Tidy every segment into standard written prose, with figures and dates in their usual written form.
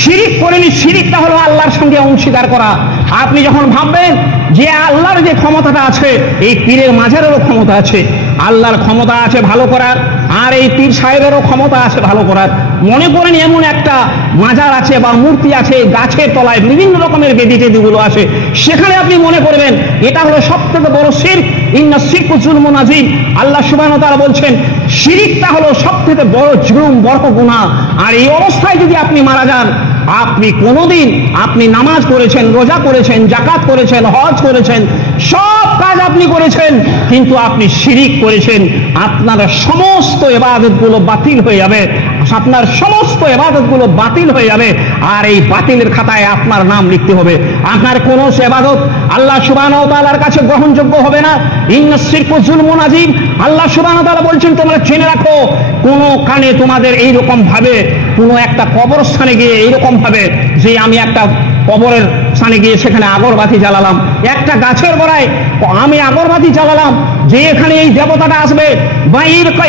শিরিক করেনি। শিরিকটা হলো আল্লাহর সঙ্গে অংশীদার করা। আপনি যখন ভাববেন যে আল্লাহর যে ক্ষমতাটা আছে, এই পীরের মাঝারেরও ক্ষমতা আছে, আল্লাহর ক্ষমতা আছে ভালো করার, আর এই পীর সাহেবেরও ক্ষমতা আছে ভালো করার। মনে করেন এমন একটা মাজার আছে বা মূর্তি আছে, গাছের তলায় বিভিন্ন রকমের বেদি টেদিগুলো আছে, সেখানে আপনি মনে করবেন এটা হলো সবথেকে বড় শিরক। ইন্না শিরকু যুলমুন আযীম। আল্লাহ সুবহানাহু ওয়া তাআলা বলছেন শিরিকটা হলো সবথেকে বড় জুলুম, বড় গুনাহ। আর এই অবস্থায় যদি আপনি মারা যান, আপনি কোনোদিন আপনি নামাজ করেছেন, রোজা করেছেন, যাকাত করেছেন, হজ করেছেন, সব কাজ আপনি করেছেন, কিন্তু আপনি শিরিক করেছেন, আপনার সমস্ত ইবাদতগুলো বাতিল হয়ে যাবে, আপনার সমস্ত ইবাদতগুলো বাতিল হয়ে যাবে। আর এই বাতিলের খাতায় আপনার নাম লিখতে হবে। আপনার কোন ইবাদত আল্লাহ সুবহানাহু ওয়া তাআলার কাছে গ্রহণযোগ্য হবে না। ইন্নাশ শিরকু যুলমুন আযীম। আল্লাহ সুবহানাহু ওয়া তাআলা বলছেন তোমরা জেনে রাখো, কোন কানে তোমাদের এইরকম ভাবে কোন একটা কবরস্থানে গিয়ে এইরকম ভাবে যে আমি একটা কবরের স্থানে গিয়ে সেখানে আগরবাতি জ্বালালাম, একটা গাছের গোড়ায় আমি আগরবাতি জ্বালালাম, যে এখানে এই দেবতাটা আসবে বা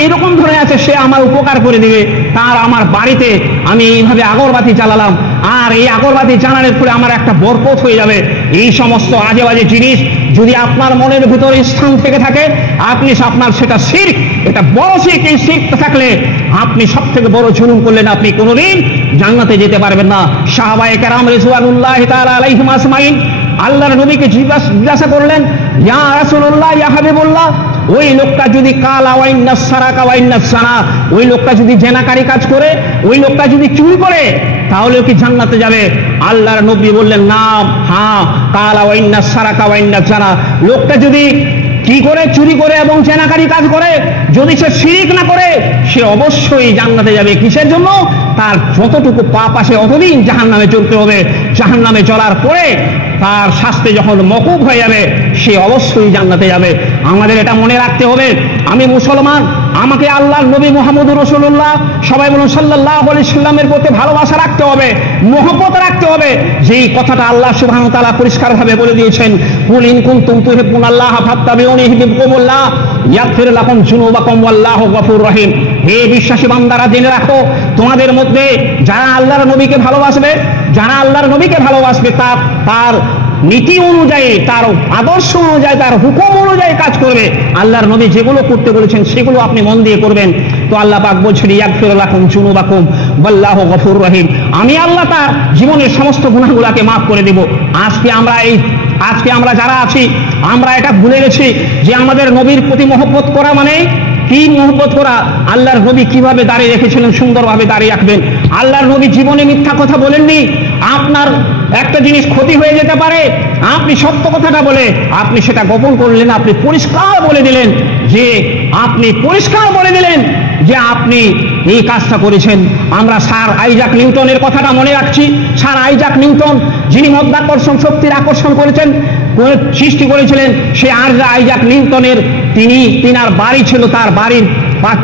এইরকম ধরে আছে, সে আমার উপকার করে দিবে, তার আমার বাড়িতে আমি এইভাবে আগরবাতি জ্বালালাম, আর এই আগরবাতি জ্বালানোর ফলে আমার একটা বরকত হয়ে যাবে। এই সমস্ত আজে বাজে জিনিস যদি আপনার মনের ভিতরে স্থান থেকে থাকে, আপনি আপনার সেটা শিরক, এটা বড় শিরক। এই শিরকটা থাকলে আপনি সব থেকে বড় জুলুম করলেন, আপনি কোনোদিন জান্নাতে যেতে পারবেন না। সাহাবায়ে কেরাম রিজওয়ানুল্লাহি তাআলা আলাইহিম আজমাইন আল্লাহর নবীকে জিজ্ঞাসা করলেন, ইয়া রাসূলুল্লাহ, ইয়া হাবিবুল্লাহ, ওই লোকটা যদি কালা ওয়াইন্নাস সারাকা ওয়াইন্নাস জানা, ওই লোকটা যদি জেনাকারী কাজ করে, ওই লোকটা যদি চুরি করে, তাহলে কি জান্নাতে যাবে? আল্লাহর নবী বললেন না, হ্যাঁ, কালা ওয়াইন্নাস সারাকা ওয়াইন্নাস জানা, লোকটা যদি কি করে, চুরি করে এবং জেনাকারী কাজ করে, যদি সে শিরিক না করে, সে অবশ্যই জান্নাতে যাবে। কিসের জন্য? তার যতটুকু পাপ আসে অতদিন জাহান্নামে চলতে হবে, জাহান্নামে চলার পরে তার শাস্তি যখন মকুব হয়ে যাবে, সে অবশ্যই জান্নাতে যাবে। আমাদের এটা মনে রাখতে হবে। আমি মুসলমান, আমাকে আল্লাহর নবী মুহাম্মদুর রাসূলুল্লাহ, সবাই বলুন সাল্লাল্লাহু আলাইহি সাল্লামের প্রতি ভালোবাসা রাখতে হবে, মহব্বত রাখতে হবে। যেই কথাটা আল্লাহ সুবহানাহু ওয়া তাআলা পরিষ্কারভাবে বলে দিয়েছেন, কুল ইন কুনতুম তুহিব্বুনাল্লাহ ফাত্তাবিউনি ইউহিব্বুকুমুল্লাহ ইয়াগফির লাকুম যুনুবাকুম ওয়াল্লাহু গফুরুর রহিম। হে বিশ্বাসী বান্দারা, জেনে রাখো, তোমাদের মধ্যে যারা আল্লাহর নবীকে ভালোবাসবে, যারা আল্লাহর নবীকে ভালোবাসবে, তার নীতি অনুযায়ী, তার আদর্শ অনুযায়ী, তার হুকুম অনুযায়ী কাজ করবে, আল্লাহর নবী যেগুলো করতে বলেছেন সেগুলো আপনি মন দিয়ে করবেন, তো আল্লাহ পাক বলছেন ইয়াগফির লাকুম যুনুবাকুম ওয়াল্লাহু গফুরুর রহিম, আমি আল্লাহ তার জীবনের সমস্ত গুনাহগুলোকে মাফ করে দেব। আজকে আমরা যারা আছি, আমরা এটা ভুলে গেছি যে আমাদের নবীর প্রতি মহব্বত করা মানে কি? মহব্বত করা। আল্লাহর নবী কিভাবে দাঁড়িয়ে রেখেছিলেন, সুন্দরভাবে দাঁড়িয়ে রাখবেন। আল্লাহর নবী জীবনে মিথ্যা কথা বলেননি। আপনার একটা জিনিস ক্ষতি হয়ে যেতে পারে, আপনি সত্য কথাটা বলে আপনি সেটা গোপন করলেন, আপনি পরিষ্কার বলে দিলেন যে আপনি এই কাজটা করেছেন। আমরা স্যার আইজাক নিউটনের কথাটা মনে রাখছি। স্যার আইজাক নিউটন, যিনি মাধ্যাকর্ষণ শক্তির আকর্ষণ করেছেন, সৃষ্টি করেছিলেন, সে আইজাক নিউটনের তিনার বাড়ি ছিল, তার বাড়ির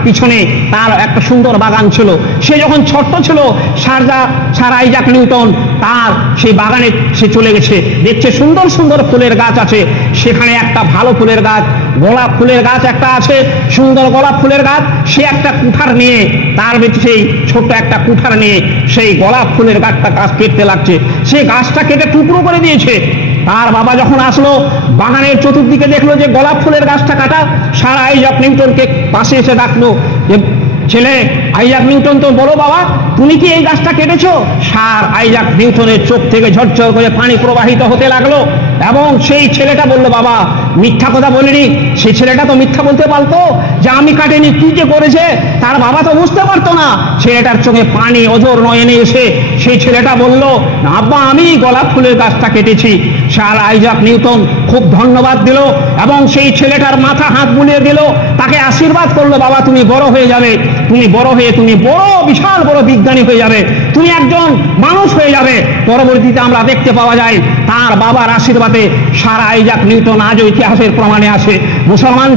পিছনে তার একটা সুন্দর বাগান ছিল। সে যখন ছোট্ট ছিল, স্যার আইজাক নিউটন তার সেই বাগানে সে চলে গেছে, দেখছে সুন্দর সুন্দর ফুলের গাছ আছে, সেখানে একটা ভালো ফুলের গাছ, গোলাপ ফুলের গাছ একটা আছে, সুন্দর গোলাপ ফুলের গাছ। সে একটা কুঠার নিয়ে, তার সেই ছোট্ট একটা কুঠার নিয়ে সেই গোলাপ ফুলের গাছটা কেটতে লাগছে। সে গাছটা কেটে টুকরো করে দিয়েছে। তার বাবা যখন আসলো, বাগানের চতুর্দিকে দেখলো যে গোলাপ ফুলের গাছটা কাটা, স্যার আইজাক নিউটনকে পাশে এসে ডাকলো যে ছেলে আইজাক নিউটন, তো বলো বাবা, তুমি কি এই গাছটা কেটেছো? স্যার আইজাক নিউটনের চোখ থেকে ঝরঝর করে পানি প্রবাহিত হতে লাগলো, এবং সেই ছেলেটা বলল, বাবা মিথ্যা কথা বলিনি। সেই ছেলেটা তো মিথ্যা বলতে পারতো যে আমি কাটিনি, কি যে করেছে তার বাবা তো বুঝতে পারতো না। ছেলেটার চোখে পানি ওঝর নয়নে এসে সেই ছেলেটা বলল, আব্বা আমি গোলাপ ফুলের গাছটা কেটেছি। স্যার আইজাক নিউটন খুব ধন্যবাদ দিল এবং সেই ছেলেটার মাথা হাত বুলিয়ে দিল, তাকে আশীর্বাদ করলো, বাবা তুমি বড় হয়ে যাবে, তুমি বড় হয়ে তুমি বড় বিশাল বড় বিজ্ঞানী হয়ে যাবে, তুমি একজন মানুষ হয়ে যাবে। পরবর্তীতে আমরা দেখতে পাওয়া যায় তার বাবার আশীর্বাদে স্যার আইজাক নিউটন আজও ইতিহাসের প্রমাণে আছে। মুসলমান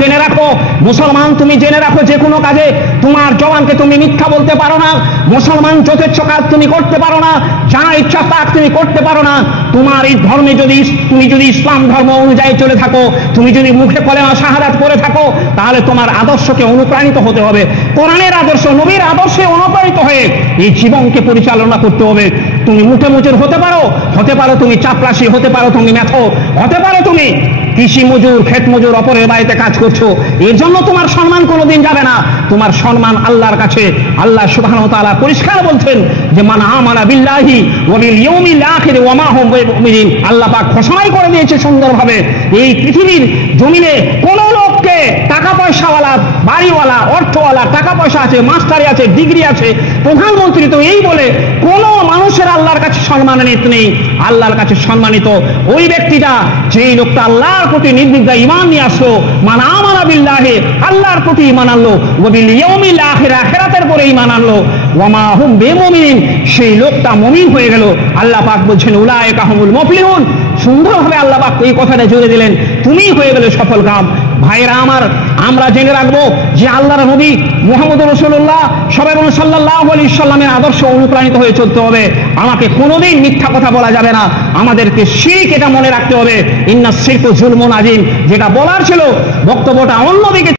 জেনে রাখো, মুসলমান তুমি জেনে রাখো, যে কোনো কাজে তোমার জবানকে তুমি মিথ্যা বলতে পারো না। মুসলমান যথেচ্ছ কাজ তুমি করতে পারো না, যা ইচ্ছা তা তুমি করতে পারো না। তোমার এই ধর্মে তুমি যদি ইসলাম ধর্ম অনুযায়ী চলে থাকো, তুমি যদি মুখে কলেমা শাহাদাত করে থাকো, তাহলে তোমার আদর্শকে অনুপ্রাণিত হতে হবে। কোরআনের আদর্শ, নবীর আদর্শে অনুপ্রাণিত হয়ে এই জীবনকে পরিচালনা করতে হবে। তুমি মুঠে মুচুর হতে পারো তুমি চাপরাশি হতে পারো, তুমি মেথো হতে পারো, তুমি কৃষি মজুর, ক্ষেত মজুর, অপরের বাড়িতে কাজ করছো, এর জন্য তোমার সম্মান কোনোদিন যাবে না। তোমার সম্মান আল্লাহর কাছে। আল্লাহ সুবহানাহু ওয়া তাআলা পরিষ্কার বলছেন যে মান আমানা বিল্লাহি ওয়া বিল ইয়াউমিল আখির ওয়া মা হুম বিমুমিনিন। আল্লাহ পাক ঘোষণাই করে দিয়েছে সুন্দরভাবে, এই পৃথিবীর জমিনে কোন লোককে টাকা পয়সাওয়ালা, বাড়িওয়ালা, অর্থওয়ালা, টাকা পয়সা আছে, মাস্টারি আছে, ডিগ্রি আছে, প্রধানমন্ত্রী, তো এই বলে কোন মানুষের আল্লাহর কাছে সম্মানিত নেই। আল্লাহর কাছে সম্মানিত ওই ব্যক্তিটা, যেই লোকটা আল্লাহর প্রতি নির্দ্বিধায় ঈমান নিয়ে আসলো, মান আমানা বিল্লাহি, আল্লাহর প্রতি ঈমান আনলো, ওয়া বিল ইয়াউমিল আখির, আখিরাতের পরে ঈমান আনলো, ওয়া মা হুম বিমুমিনিন, সেই লোকটা মুমিন হয়ে গেল। আল্লাহ পাক বলছেন উলাইকা হুমুল মুফলিহুন। সুন্দরভাবে আল্লাহ পাক এই কথাটা জুড়ে দিলেন, তুমি হয়ে গেলে সফল কাম। ভাইরা আমার, আমরা জেনে রাখবো যে আল্লাহর নবী মুহাম্মদুর রাসূলুল্লাহ সবাই বলুন সাল্লাল্লাহু আলাইহি সাল্লামের আদর্শ অনুপ্রাণিত হয়ে চলতে হবে। আমাকে কোনোদিন মিথ্যা কথা বলা যাবে না, আমাদেরকে শিরক, এটা মনে রাখতে হবে। ইন্নাস শিরকু যুলমুন আযীম, যেটা বলার ছিল বক্তব্যটা অন্যদিকে